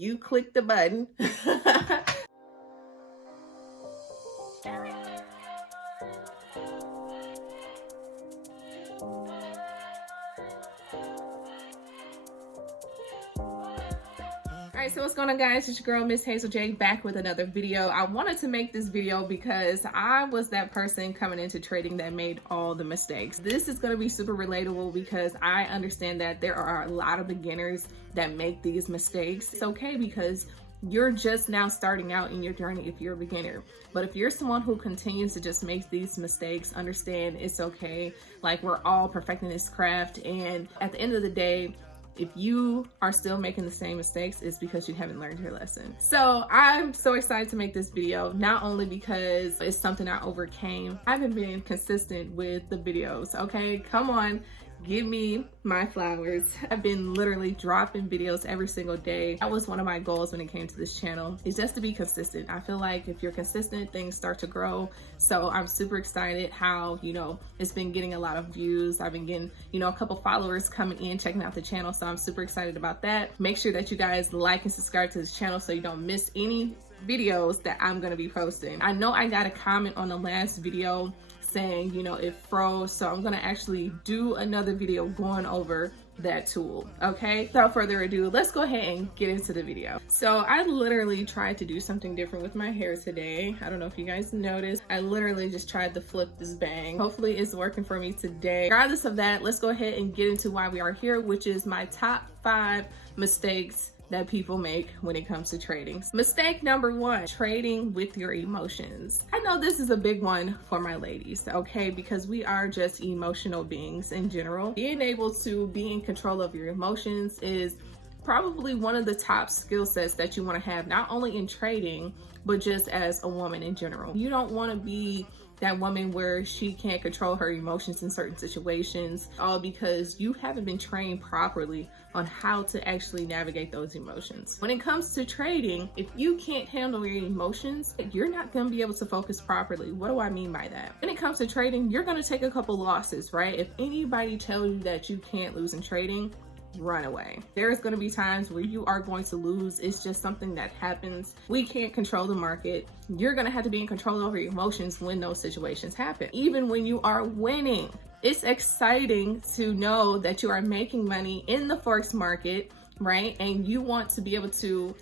you click the button. Alright, so what's going on, guys? It's your girl, Miss Hazel J, back with another video. I wanted to make this video because I was that person coming into trading that made all the mistakes. This is going to be super relatable because I understand that there are a lot of beginners that make these mistakes. It's okay because you're just now starting out in your journey if you're a beginner. But if you're someone who continues to just make these mistakes, understand it's okay. Like, we're all perfecting this craft, and at the end of the day, if you are still making the same mistakes, it's because you haven't learned your lesson. So I'm so excited to make this video, not only because it's something I overcame. I haven't been consistent with the videos, okay? Come on, give me my flowers. I've been literally dropping videos every single day. That was one of my goals when it came to this channel, is just to be consistent. I feel like if you're consistent, things start to grow. So I'm super excited how, it's been getting a lot of views. I've been getting, a couple followers coming in, checking out the channel. So I'm super excited about that. Make sure that you guys like and subscribe to this channel so you don't miss any videos that I'm gonna be posting. I know I got a comment on the last video saying, it froze, so I'm gonna actually do another video going over that tool. Okay, without further ado, let's go ahead and get into the video. So I literally tried to do something different with my hair today. I don't know if you guys noticed. I literally just tried to flip this bang. Hopefully it's working for me today. Regardless of that, let's go ahead and get into why we are here, which is my top 5 mistakes that people make when it comes to trading. Mistake number 1, trading with your emotions. I know this is a big one for my ladies, okay, because we are just emotional beings in general. Being able to be in control of your emotions is probably one of the top skill sets that you want to have, not only in trading, but just as a woman in general. You don't want to be that woman where she can't control her emotions in certain situations, all because you haven't been trained properly on how to actually navigate those emotions. When it comes to trading, if you can't handle your emotions, you're not going to be able to focus properly. What do I mean by that? When it comes to trading, you're going to take a couple losses, right? If anybody tells you that you can't lose in trading, run away. There's going to be times where you are going to lose. It's just something that happens. We can't control the market. You're going to have to be in control over your emotions when those situations happen. Even when you are winning, it's exciting to know that you are making money in the Forex market, right? And you want to be able to,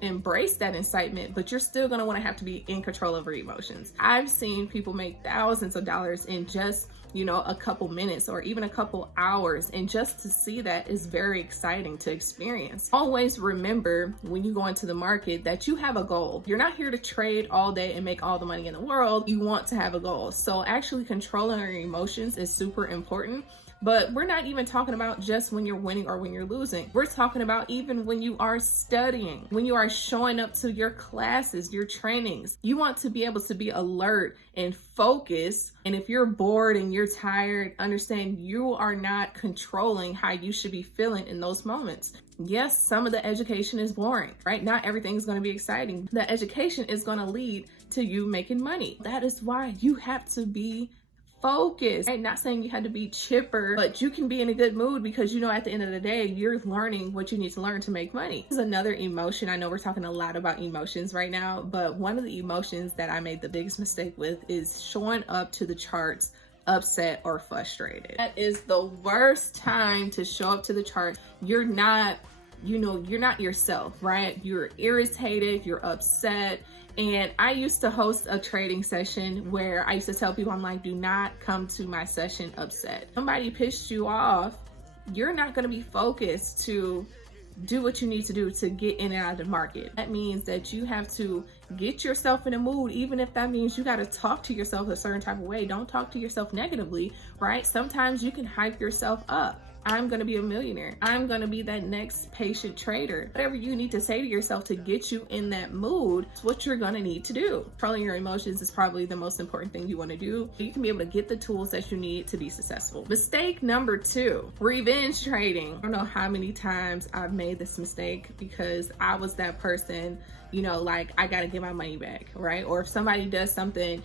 embrace that excitement, but you're still going to want to have to be in control over your emotions. I've seen people make thousands of dollars in just a couple minutes or even a couple hours, and just to see that is very exciting to experience. Always remember when you go into the market that you have a goal. You're not here to trade all day and make all the money in the world. You want to have a goal. So actually controlling your emotions is super important. But we're not even talking about just when you're winning or when you're losing. We're talking about even when you are studying, when you are showing up to your classes, your trainings. You want to be able to be alert and focus. And if you're bored and you're tired, understand you are not controlling how you should be feeling in those moments. Yes, some of the education is boring, right? Not everything is going to be exciting. The education is going to lead to you making money. That is why you have to be focus. I'm not saying you had to be chipper, but you can be in a good mood because at the end of the day, you're learning what you need to learn to make money. This is another emotion. I know we're talking a lot about emotions right now, but one of the emotions that I made the biggest mistake with is showing up to the charts upset or frustrated. That is the worst time to show up to the chart. You're not yourself, right? You're irritated, you're upset. And I used to host a trading session where I used to tell people, I'm like, do not come to my session upset. Somebody pissed you off, you're not going to be focused to do what you need to do to get in and out of the market. That means that you have to get yourself in a mood, even if that means you got to talk to yourself a certain type of way. Don't talk to yourself negatively, right? Sometimes you can hype yourself up. I'm going to be a millionaire. I'm going to be that next patient trader. Whatever you need to say to yourself to get you in that mood, it's what you're going to need to do. Controlling your emotions is probably the most important thing you want to do. You can be able to get the tools that you need to be successful. Mistake number 2, revenge trading. I don't know how many times I've made this mistake because I was that person, like, I got to get my money back, right? Or if somebody does something,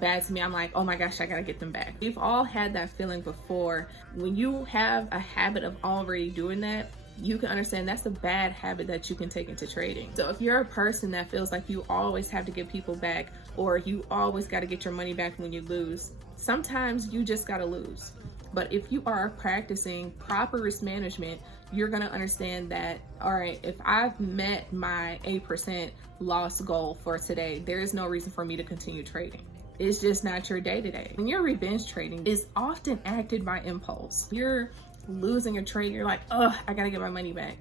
bad to me, I'm like, oh my gosh, I got to get them back. We've all had that feeling before. When you have a habit of already doing that, you can understand that's a bad habit that you can take into trading. So if you're a person that feels like you always have to give people back, or you always got to get your money back when you lose, sometimes you just got to lose. But if you are practicing proper risk management, you're going to understand that, all right, if I've met my 8% loss goal for today, there is no reason for me to continue trading. It's just not your day to day. When you're revenge trading, is often acted by impulse. You're losing a trade, you're like, oh, I gotta get my money back.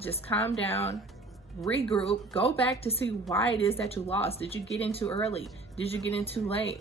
Just calm down, regroup, go back to see why it is that you lost. Did you get in too early? Did you get in too late?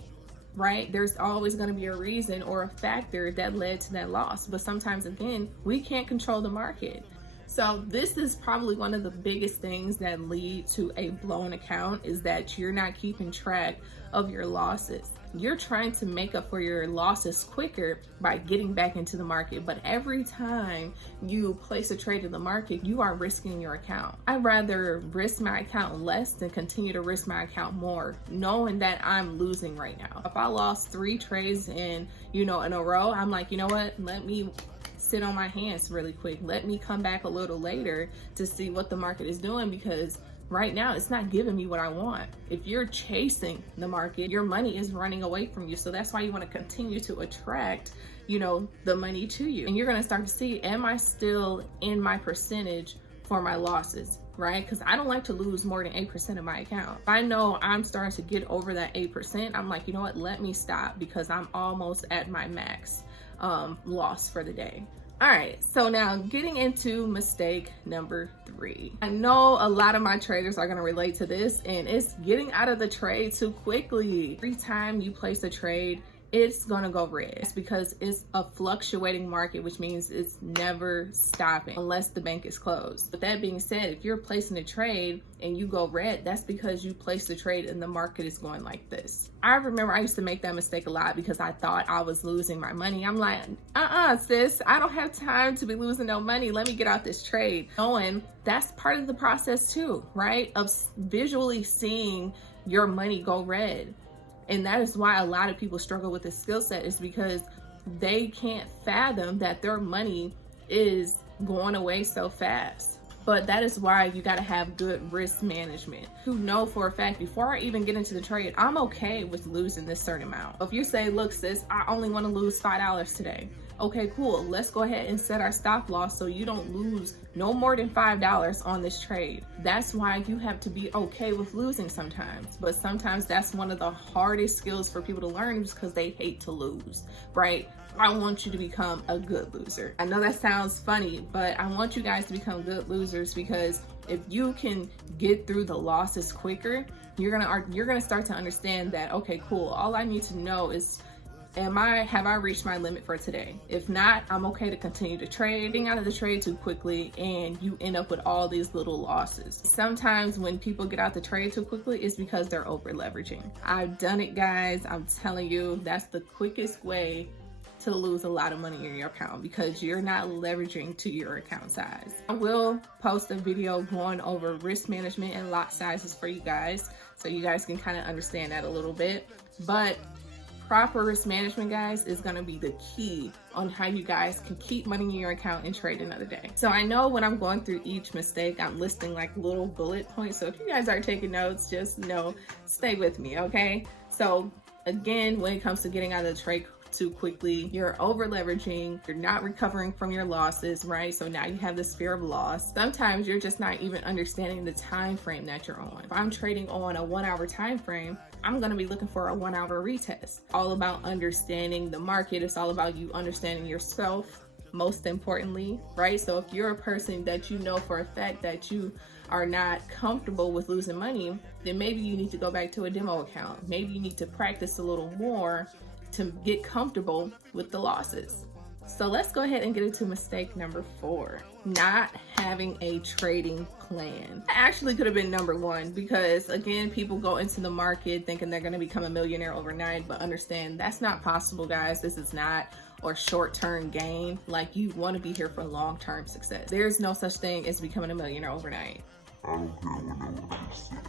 Right? There's always going to be a reason or a factor that led to that loss. But sometimes, again, we can't control the market. So this is probably one of the biggest things that lead to a blown account, is that you're not keeping track of your losses. You're trying to make up for your losses quicker by getting back into the market. But every time you place a trade in the market, you are risking your account. I'd rather risk my account less than continue to risk my account more, knowing that I'm losing right now. If I lost 3 trades in a row, I'm like, you know what? Let me sit on my hands really quick. Let me come back a little later to see what the market is doing, because right now it's not giving me what I want. If you're chasing the market, your money is running away from you. So that's why you want to continue to attract, the money to you. And you're going to start to see, am I still in my percentage for my losses, right? Because I don't like to lose more than 8% of my account. If I know I'm starting to get over that 8%, I'm like, you know what? Let me stop, because I'm almost at my max loss for the day. All right, so now getting into mistake number 3. I know a lot of my traders are going to relate to this, and it's getting out of the trade too quickly. Every time you place a trade, it's going to go red. It's because it's a fluctuating market, which means it's never stopping unless the bank is closed. With that being said, if you're placing a trade and you go red, that's because you placed the trade and the market is going like this. I remember I used to make that mistake a lot because I thought I was losing my money. I'm like, sis, I don't have time to be losing no money. Let me get out this trade. Knowing that's part of the process too, right? Of visually seeing your money go red. And that is why a lot of people struggle with this skill set, is because they can't fathom that their money is going away so fast. But that is why you got to have good risk management. You know for a fact, before I even get into the trade, I'm okay with losing this certain amount. If you say, look, sis, I only want to lose $5 today. Okay, cool. Let's go ahead and set our stop loss so you don't lose no more than $5 on this trade. That's why you have to be okay with losing sometimes. But sometimes that's one of the hardest skills for people to learn, because they hate to lose, right? I want you to become a good loser. I know that sounds funny, but I want you guys to become good losers, because if you can get through the losses quicker, you're gonna start to understand that, okay, cool. All I need to know is, have I reached my limit for today? If not, I'm okay to continue to trade. Getting out of the trade too quickly, and you end up with all these little losses. Sometimes when people get out the trade too quickly, it's because they're over leveraging. I've done it, guys. I'm telling you, that's the quickest way to lose a lot of money in your account, because you're not leveraging to your account size. I will post a video going over risk management and lot sizes for you guys, so you guys can kind of understand that a little bit. But proper risk management, guys, is going to be the key on how you guys can keep money in your account and trade another day. So I know when I'm going through each mistake, I'm listing like little bullet points. So if you guys are taking notes, just stay with me, okay? So again, when it comes to getting out of the trade too quickly, you're over leveraging, you're not recovering from your losses, right? So now you have this fear of loss. Sometimes you're just not even understanding the time frame that you're on. If I'm trading on a 1 hour time frame, I'm going to be looking for a 1 hour retest. All about understanding the market. It's all about you understanding yourself, most importantly, right? So if you're a person that you know for a fact that you are not comfortable with losing money, then maybe you need to go back to a demo account. Maybe you need to practice a little more to get comfortable with the losses. So let's go ahead and get into mistake number 4, not having a trading plan. That actually could have been number 1, because again, people go into the market thinking they're going to become a millionaire overnight, but understand that's not possible, guys. This is not or short-term gain. Like, you want to be here for long-term success. There's no such thing as becoming a millionaire overnight. I don't care what nobody's saying.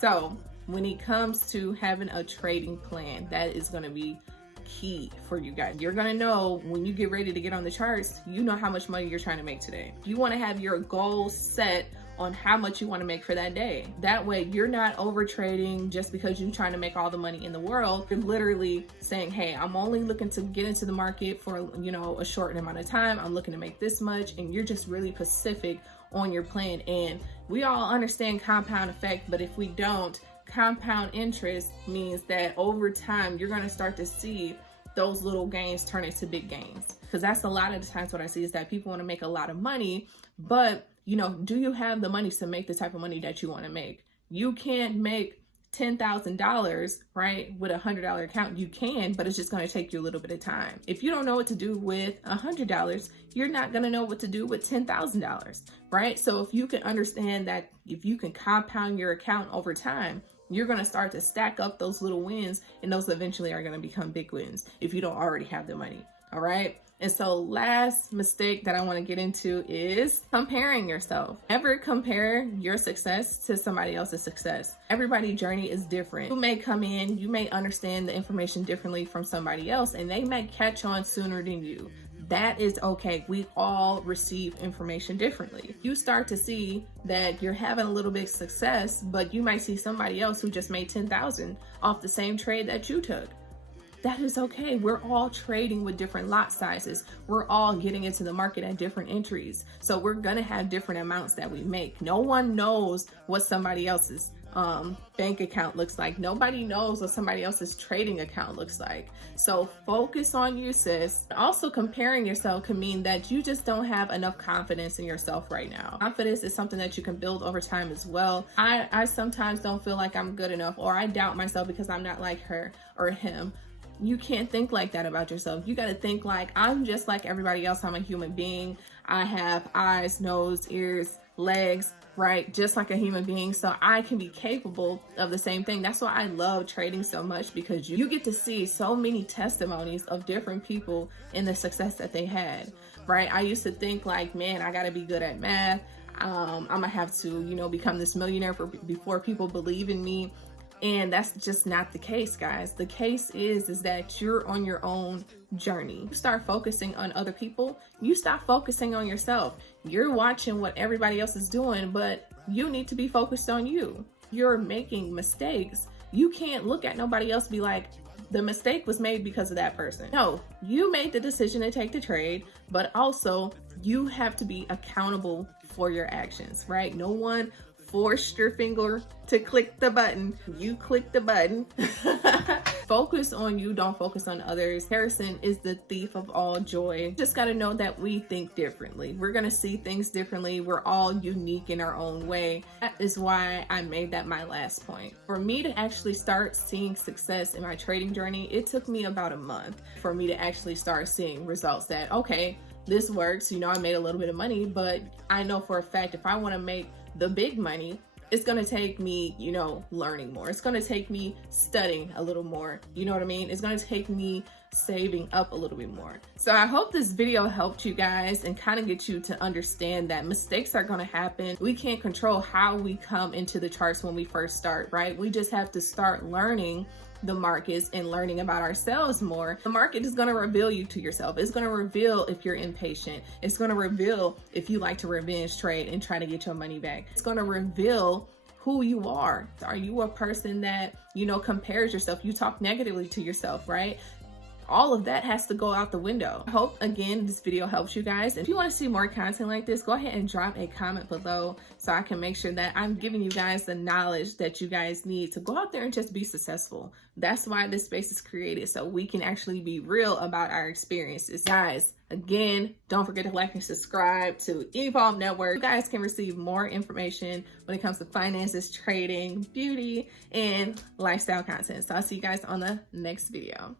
So when it comes to having a trading plan, that is going to be key for you guys. You're gonna know when you get ready to get on the charts, you know how much money you're trying to make today. You want to have your goals set on how much you want to make for that day. That way you're not over trading just because you're trying to make all the money in the world. You're literally saying, hey, I'm only looking to get into the market for, you know, a short amount of time. I'm looking to make this much, and you're just really specific on your plan. And we all understand compound effect, but if we don't, compound interest means that over time you're going to start to see those little gains turn into big gains. Because that's a lot of the times what I see is that people want to make a lot of money, but you know, do you have the money to make the type of money that you want to make? You can't make $10,000, right, with $100 account. You can, but it's just going to take you a little bit of time. If you don't know what to do with $100, you're not going to know what to do with $10,000, right? So if you can understand that, if you can compound your account over time, you're going to start to stack up those little wins, and those eventually are going to become big wins if you don't already have the money. All right. And so last mistake that I want to get into is comparing yourself. Never compare your success to somebody else's success. Everybody's journey is different. You may come in, you may understand the information differently from somebody else, and they may catch on sooner than you. That is okay. We all receive information differently. You start to see that you're having a little bit of success, but you might see somebody else who just made 10,000 off the same trade that you took. That is okay. We're all trading with different lot sizes. We're all getting into the market at different entries. So we're going to have different amounts that we make. No one knows what somebody else's bank account looks like. Nobody knows what somebody else's trading account looks like. So focus on you, sis. Also, comparing yourself can mean that you just don't have enough confidence in yourself right now. Confidence is something that you can build over time as well. I sometimes don't feel like I'm good enough, or I doubt myself because I'm not like her or him. You can't think like that about yourself. You got to think like, I'm just like everybody else. I'm a human being. I have eyes, nose, ears, legs, right? Just like a human being. So I can be capable of the same thing. That's why I love trading so much, because you get to see so many testimonies of different people in the success that they had, right? I used to think like, man, I got to be good at math. I'm gonna have to, you know, become this millionaire before people believe in me. And that's just not the case, guys. The case is that you're on your own journey. You start focusing on other people, you stop focusing on yourself. You're watching what everybody else is doing, but you need to be focused on you. You're making mistakes. You can't look at nobody else and be like, the mistake was made because of that person. No, you made the decision to take the trade, but also you have to be accountable for your actions, right? No one forced your finger to click the button. You click the button. Focus on you, don't focus on others. Comparison is the thief of all joy. Just got to know that we think differently. We're going to see things differently. We're all unique in our own way. That is why I made that my last point. For me to actually start seeing success in my trading journey, it took me about a month for me to actually start seeing results that, okay, this works. You know, I made a little bit of money, but I know for a fact if I want to make the big money, it's going to take me, you know, learning more. It's going to take me studying a little more. You know what I mean? It's going to take me saving up a little bit more. So I hope this video helped you guys and kind of get you to understand that mistakes are going to happen. We can't control how we come into the charts when we first start, right? We just have to start learning the markets and learning about ourselves more. The market is going to reveal you to yourself. It's going to reveal if you're impatient. It's going to reveal if you like to revenge trade and try to get your money back. It's going to reveal who you are. Are you a person that, you know, compares yourself? You talk negatively to yourself, right? All of that has to go out the window. I hope, again, this video helps you guys. If you want to see more content like this, go ahead and drop a comment below so I can make sure that I'm giving you guys the knowledge that you guys need to go out there and just be successful. That's why this space is created, so we can actually be real about our experiences. Guys, again, don't forget to like and subscribe to Evolve Network. You guys can receive more information when it comes to finances, trading, beauty, and lifestyle content. So I'll see you guys on the next video.